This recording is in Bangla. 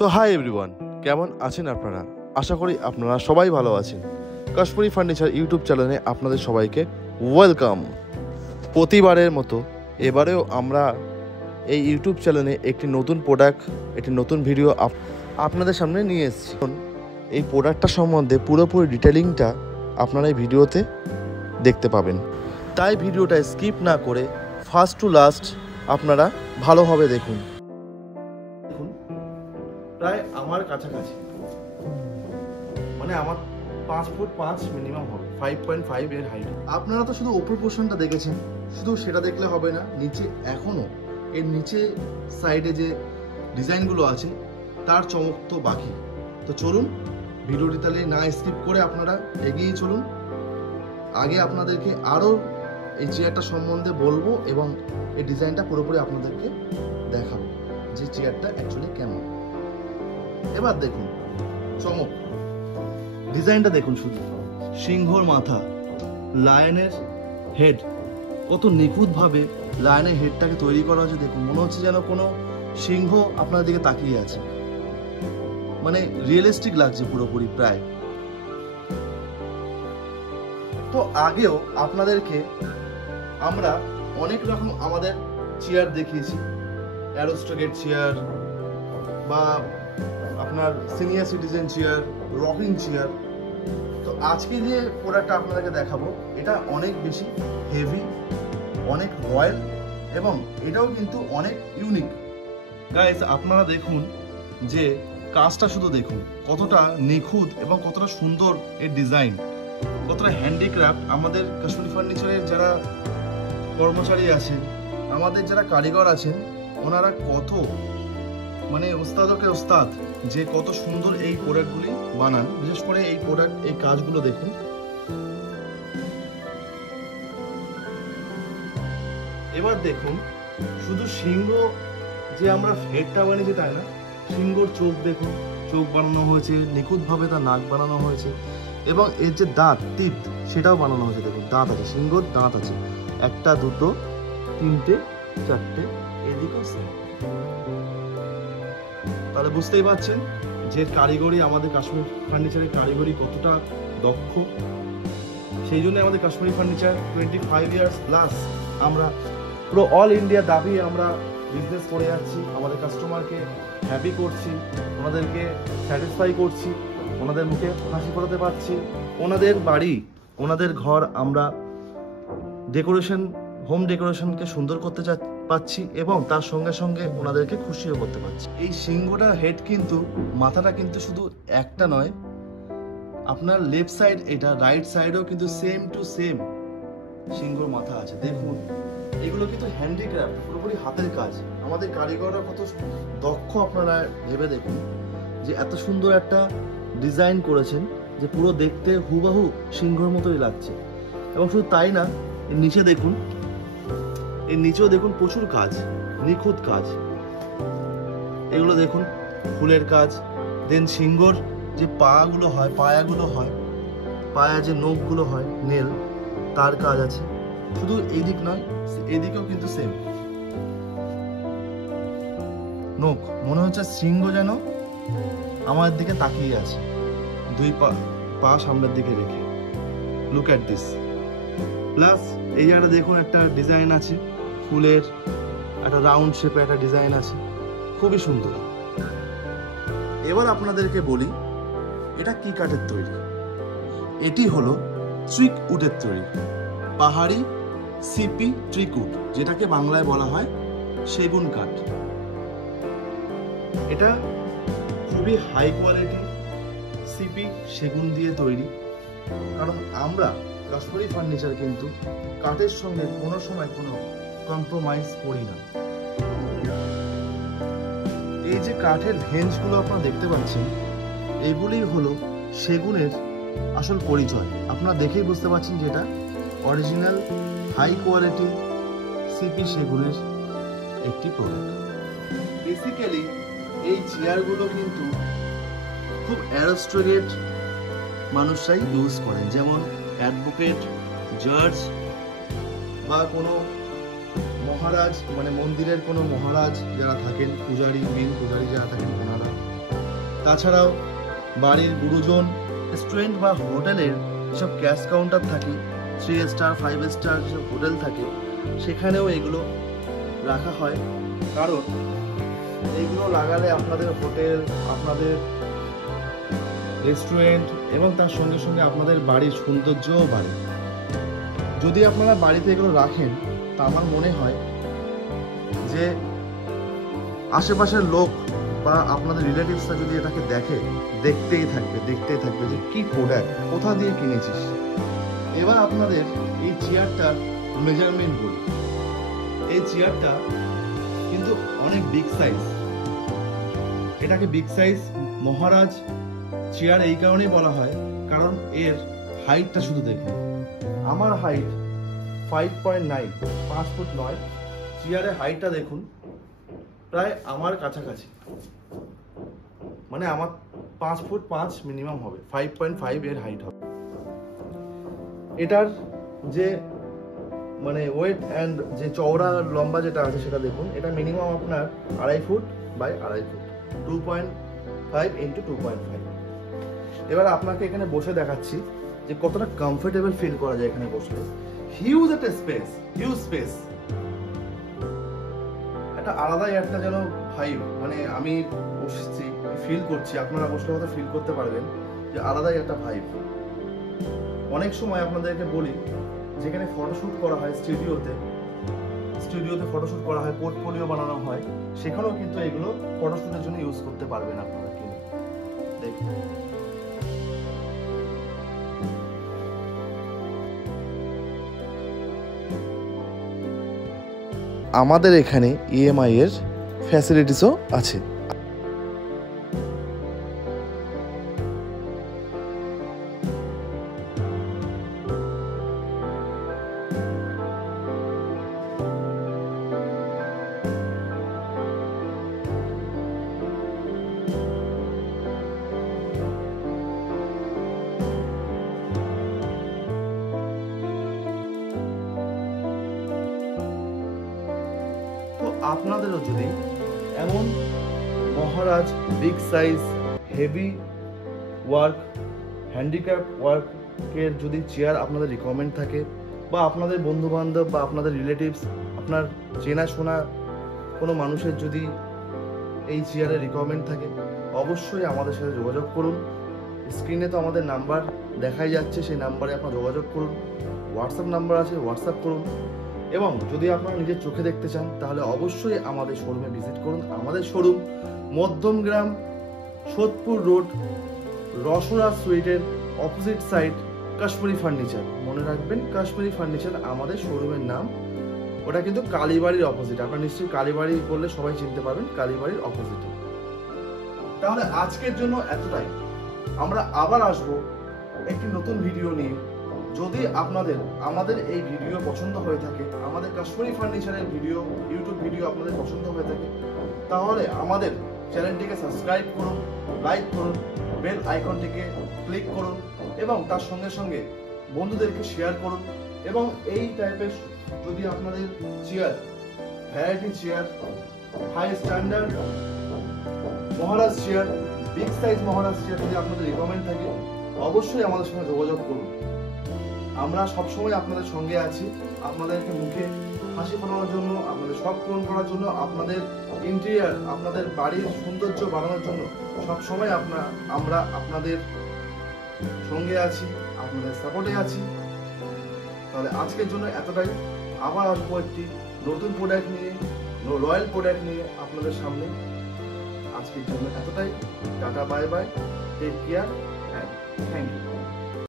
তো হাই এভরিওয়ান, কেমন আছেন আপনারা? আশা করি আপনারা সবাই ভালো আছেন। কাশ্মীরি ফার্নিচার ইউটিউব চ্যানেলে আপনাদের সবাইকে ওয়েলকাম। প্রতিবারের মতো এবারেও আমরা এই ইউটিউব চ্যানেলে একটি নতুন প্রোডাক্ট, একটি নতুন ভিডিও আপনাদের সামনে নিয়ে এসেছি। এই প্রোডাক্টটা সম্বন্ধে পুরোপুরি ডিটেলিংটা আপনারা এই ভিডিওতে দেখতে পাবেন, তাই ভিডিওটা স্কিপ না করে ফার্স্ট টু লাস্ট আপনারা ভালোভাবে দেখুন। প্রায় আমার কাছাকাছি, মানে আমার 5 ফুট 5 মিনিমাম হবে, 5.5 এর হাইট। আপনারা তো শুধু ওপর পোর্শনটা দেখেছেন, শুধু সেটা দেখলে হবে না, নিচে এখনো এর নিচে সাইডে যে ডিজাইনগুলো আছে তার চমক তো বাকি। তো চলুন ভিডিওটি তাহলে না স্কিপ করে আপনারা এগিয়ে চলুন। আগে আপনাদেরকে আরও এই চেয়ারটা সম্বন্ধে বলবো এবং এই ডিজাইনটা পুরোপুরি আপনাদেরকে দেখাবো যে চেয়ারটা অ্যাকচুয়ালি কেমন। এবার দেখুন চমক, ডিজাইনটা দেখুন, শুধু সিংহর মাথা, লায়নের হেড, কত নিখুঁতভাবে লায়নের হেডটাকে তৈরি করা হয়েছে। দেখুন, মনে হচ্ছে যেন কোনো সিংহ আপনাদের দিকে তাকিয়ে আছে, মানে রিয়েলিস্টিক লাগছে পুরোপুরি প্রায়। তো আগেও আপনাদেরকে আমরা অনেক রকম আমাদের চেয়ার দেখিয়েছি, অ্যারোস্ট্রাগেট চেয়ার বা আপনার senior citizen chair, rocking chair. তো আজকে যে প্রোডাক্টটা আপনাদেরকে দেখাবো এটা অনেক বেশি হেভি, অনেক রয়্যাল এবং এটাও কিন্তু অনেক ইউনিক। গাইস আপনারা দেখুন যে কাজটা শুধু দেখুন কতটা নিখুঁত এবং কতটা সুন্দর এর ডিজাইন, কতটা হ্যান্ডিক্রাফট। আমাদের কাশ্মীরি ফার্নিচারের যারা কর্মচারী আছেন, আমাদের যারা কারিগর আছেন, ওনারা কত মানে ওস্তাদকে ওস্তাদ, যে কত সুন্দর এই প্রোডাক্টগুলি বানান। বিশেষ করে এই প্রোডাক্ট, এই কাজগুলো দেখুন। এবার দেখুন শুধু সিংহ যে আমরা হেডটা বানিয়েছি তাই না, সিংহর চোখ দেখুন, চোখ বানানো হয়েছে নিখুঁতভাবে, তার নাক বানানো হয়েছে এবং এর যে দাঁত টিপ সেটাও বানানো হয়েছে। দেখুন দাঁত আছে, সিংহর দাঁত আছে, 1 2 3 4, এদিকেও সেম। তাহলে বুঝতেই পারছেন যে কারিগরি, আমাদের কাশ্মীর ফার্নিচারের কারিগরি কতটা দক্ষ। সেই জন্য আমাদের কাশ্মীরি ফার্নিচার 25 ইয়ার্স প্লাস আমরা পুরো অল ইন্ডিয়া দাবি আমরা বিজনেস করে যাচ্ছি, আমাদের কাস্টমারকে হ্যাপি করছি, ওনাদেরকে স্যাটিসফাই করছি, ওনাদের মুখে হাসি ফোটাতে পারছি, ওনাদের বাড়ি, ওনাদের ঘর আমরা ডেকোরেশন, হোম ডেকোরেশনকে সুন্দর করতে পাচ্ছি এবং তার সঙ্গে সঙ্গে ওনাদেরকে খুশিও করতে পারছি। এই সিংহটার হেড কিন্তু, মাথাটা কিন্তু শুধু একটা নয়, আপনার লেফট সাইড এটা, রাইট সাইডেও কিন্তু সেম টু সেম সিংহর মাথা আছে। দেখুন এগুলো কিন্তু হ্যান্ডিক্রাফট, পুরোপুরি হাতের কাজ। আমাদের কারিগররা কত দক্ষ আপনারা ভেবে দেখুন যে এত সুন্দর একটা ডিজাইন করেছেন যে পুরো দেখতে হুবাহু সিংহর মতোই লাগছে। এবং শুধু তাই না, এর নিচে দেখুন, এর নিচেও দেখুন প্রচুর কাজ, নিখুঁত কাজ। এগুলো দেখুন ফুলের কাজ, দেন সিংহর যে পাগুলো হয়, পায়াগুলো হয়, পায়া যে নখগুলো হয়, নেল, তার কাজ আছে। শুধু এই দিক নয়, এদিকেও কিন্তু সেম নখ, মনে হচ্ছে সিংহ যেন আমার দিকে তাকিয়ে আছে, 2 পা সামনের দিকে রেখে। Look at this. প্লাস এই জায়গাটা দেখুন একটা ডিজাইন আছে, ফুলের একটা রাউন্ড শেপে একটা ডিজাইন আছে, খুবই সুন্দর। এবার আপনাদেরকে বলি এটা কি কাঠের তৈরি। এটি হলো ট্রিক উডের তৈরি, পাহাড়ি সিপি ট্রিক উড, যেটাকে বাংলায় বলা হয় সেগুন কাঠ। এটা খুবই হাই কোয়ালিটি সিপি সেগুন দিয়ে তৈরি, কারণ আমরা কাশ্মীরি ফার্নিচার কিন্তু কাঠের সঙ্গে কোনো সময় কোনো কম্প্রোমাইজ করি না। এই যে কাঠের ভেঞ্চগুলো আপনারা দেখতে পাচ্ছেন, এগুলি হলো সেগুনের আসল পরিচয়। আপনারা দেখেই বুঝতে পারছেন যে এটা অরিজিনাল হাই কোয়ালিটি সিপি সেগুনের একটি প্রোডাক্ট। বেসিক্যালি এই চেয়ারগুলো কিন্তু খুব অ্যারোস্ট্রাগেট মানুষরাই ইউজ করেন, যেমন অ্যাডভোকেট, জাজ বা কোনো মহারাজ, মানে মন্দিরের কোনো মহারাজ যারা থাকেন, পূজারী, মেন পূজারী যারা থাকেন, ওনারা তাছাড়াও বাড়ির গুরুজন, রেস্টুরেন্ট বা হোটেলের যেসব ক্যাশ কাউন্টার থাকে, 3 স্টার 5 স্টার যেসব হোটেল থাকে, সেখানেও এগুলো রাখা হয়। কারণ এইগুলো লাগালে আপনাদের হোটেল, আপনাদের রেস্টুরেন্ট এবং তার সঙ্গে সঙ্গে আপনাদের বাড়ির সৌন্দর্যও বাড়ে। যদি আপনারা বাড়িতে এগুলো রাখেন, তা আমার মনে হয় যে আশেপাশের লোক বা আপনাদের রিলেটিভসরা যদি এটাকে দেখে, দেখতেই থাকবে যে কি প্রোডাক্ট, কোথা দিয়ে কিনেছিস। এবার আপনাদের এই চেয়ারটার মেজারমেন্ট বলি। এই চেয়ারটা কিন্তু অনেক বিগ সাইজ। এটাকে বিগ সাইজ মহারাজ চেয়ার এই কারণেই বলা হয়, কারণ এর হাইটটা শুধু দেখুন। আমার হাইট 5.9, 5 ফুট 9। চেয়ারের হাইটটা দেখুন প্রায় আমার কাছাকাছি, মানে আমার 5 ফুট 5 মিনিমাম হবে, 5.5 এর হাইট হবে। এটার যে মানে ওয়েট অ্যান্ড যে চওড়া লম্বা যেটা আছে সেটা দেখুন। এটা মিনিমাম আপনার 2.5 ফুট বাই 2.5 ফুট, 2.5 ইন্টু 2.5। এবার আপনাকে এখানে বসে দেখাচ্ছি যে কতটা কমফোর্টেবল ফিল করা যায় এখানে বসলে। হিউজ একটা স্পেস, হিউজ স্পেস। একটা আলাদাই একটা যেন ভাইব, মানে আমি বসছি ফিল করছি, আপনারা বসলে হয়তো ফিল করতে পারবেন যে আলাদাই একটা ভাইব। অনেক সময় আপনাদেরকে বলি, যেখানে ফটোশুট করা হয় স্টুডিওতে ফটোশুট করা হয়, পোর্টফোলিও বানানো হয়, সেখানেও কিন্তু এগুলো ফটোশুটের জন্য ইউজ করতে পারবেন আপনারা। কিনে দেখুন, আমাদের এখানে ইএমআই এর ফ্যাসিলিটিসও আছে। আপনাদেরও যদি এমন Maharaj big size heavy work, handicraft ওয়ার্কের যদি চেয়ার আপনাদের রিকমেন্ড থাকে, বা আপনাদের বন্ধু বান্ধব বা আপনাদের রিলেটিভস, আপনার চেনাশোনা কোনো মানুষের যদি এই চেয়ারের রিকমেন্ড থাকে, অবশ্যই আমাদের সাথে যোগাযোগ করুন। স্ক্রিনে তো আমাদের নাম্বার দেখাই যাচ্ছে, সেই নাম্বারে আপনারা যোগাযোগ করুন। হোয়াটসঅ্যাপ নাম্বার আছে, হোয়াটসঅ্যাপ করুন। এবং যদি আপনারা নিজের চোখে দেখতে চান, তাহলে অবশ্যই আমাদের শোরুমে ভিজিট করুন। আমাদের শোরুম মধ্যমগ্রাম, সোদপুর রোড, রসরা সুইটের অপোজিট সাইড, কাশ্মীরি ফার্নিচার। মনে রাখবেন, কাশ্মীরি ফার্নিচার আমাদের শোরুমের নাম। ওটা কিন্তু কালীবাড়ির অপোজিট। আপনারা নিশ্চয়ই কালীবাড়ি বললে সবাই চিনতে পারবেন, কালীবাড়ির অপোজিটে। তাহলে আজকের জন্য এতটাই। আমরা আবার আসবো একটি নতুন ভিডিও নিয়ে। যদি আপনাদের আমাদের এই ভিডিও পছন্দ হয়ে থাকে, আমাদের কাশ্মীরি ফার্নিচারের ভিডিও, ইউটিউব ভিডিও আপনাদের পছন্দ হয়ে থাকে, তাহলে আমাদের চ্যানেলটিকে সাবস্ক্রাইব করুন, লাইক করুন, বেল আইকনটিকে ক্লিক করুন এবং তার সঙ্গে সঙ্গে বন্ধুদেরকে শেয়ার করুন। এবং এই টাইপের যদি আপনাদের chair, variety chair, high standard Maharaj chair, big size Maharaj chair যদি আপনাদের রিকমেন্ড থাকে, অবশ্যই আমাদের সঙ্গে যোগাযোগ করুন। আমরা সবসময় আপনাদের সঙ্গে আছি, আপনাদেরকে মুখে হাসি ফোটানোর জন্য, আপনাদের শখ পূরণ করার জন্য, আপনাদের ইন্টেরিয়ার, আপনাদের বাড়ির সৌন্দর্য বাড়ানোর জন্য সবসময় আমরা আপনাদের সঙ্গে আছি, আপনাদের সাপোর্টে আছি। তাহলে আজকের জন্য এতটাই। আবার আসবো একটি নতুন প্রোডাক্ট নিয়ে, রয়্যাল প্রোডাক্ট নিয়ে আপনাদের সামনে। আজকের জন্য এতটাই। Tata, bye bye, take care, thank you.